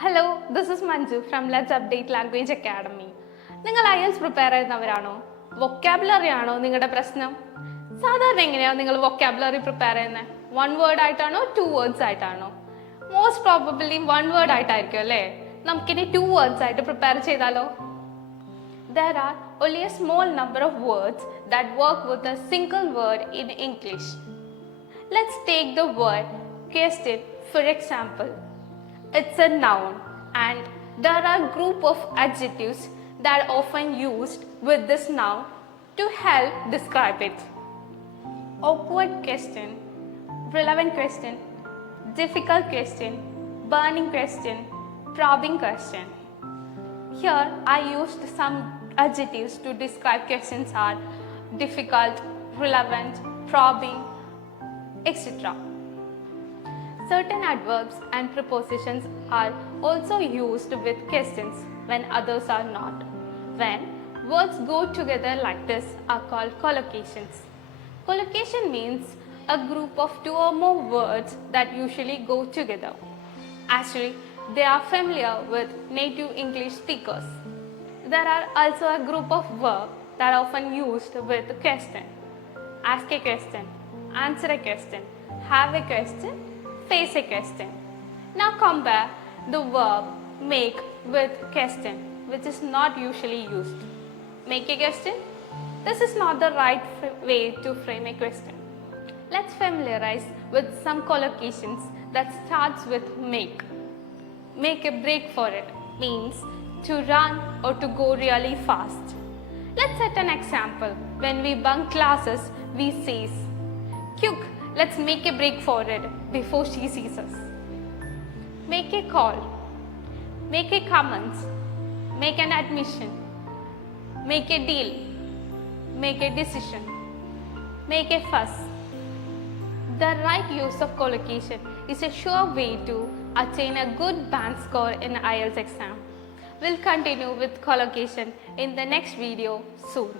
Hello, this is Manju from Let's Update Language Academy. നിങ്ങൾ IELTS prepare ചെയ്യുന്നവരാണോ? Vocabulary ആണോ നിങ്ങളുടെ പ്രശ്നം? സാധാരണ എങ്ങനെയാണ് നിങ്ങൾ വൊക്കാബുലറി പ്രിപ്പയർ ചെയ്യുന്നത്? 1 വേർഡ് ആയിട്ടാണോ 2 വേർഡ്സ് ആയിട്ടാണോ? മോസ്റ്റ് പ്രോബബിലി 1 വേർഡ് ആയിട്ടായിരിക്കും അല്ലേ? നമുക്കിനി 2 വേർഡ്സ് ആയിട്ട് പ്രിപ്പയർ ചെയ്താലോ? There are only a small number of words that work with a single word in English. Let's take the word question for example. It's a noun and there are a group of adjectives that are often used with this noun to help describe it. Awkward question, relevant question, difficult question, burning question, probing question. Here I used some adjectives to describe questions are difficult, relevant, probing, etc. Certain adverbs and prepositions are also used with questions when others are not. When words go together like this are called collocations. Collocation means a group of 2 or more words that usually go together. Actually, they are familiar with native English speakers. There are also a group of verbs that are often used with question. Ask a question, answer a question, have a question, face a question. Now compare the verb make with question, which is not usually used. Make a question? This is not the right way to frame a question. Let's familiarize with some collocations that starts with make. Make a break for it means to run or to go really fast. Let's set an example. When we bunk classes, we say, "Quick, let's make a break for it before she sees us." Make a call, make a comment, make an admission, make a deal, make a decision, make a fuss. The right use of collocation is a sure way to attain a good band score in IELTS exam. We'll continue with collocation in the next video soon.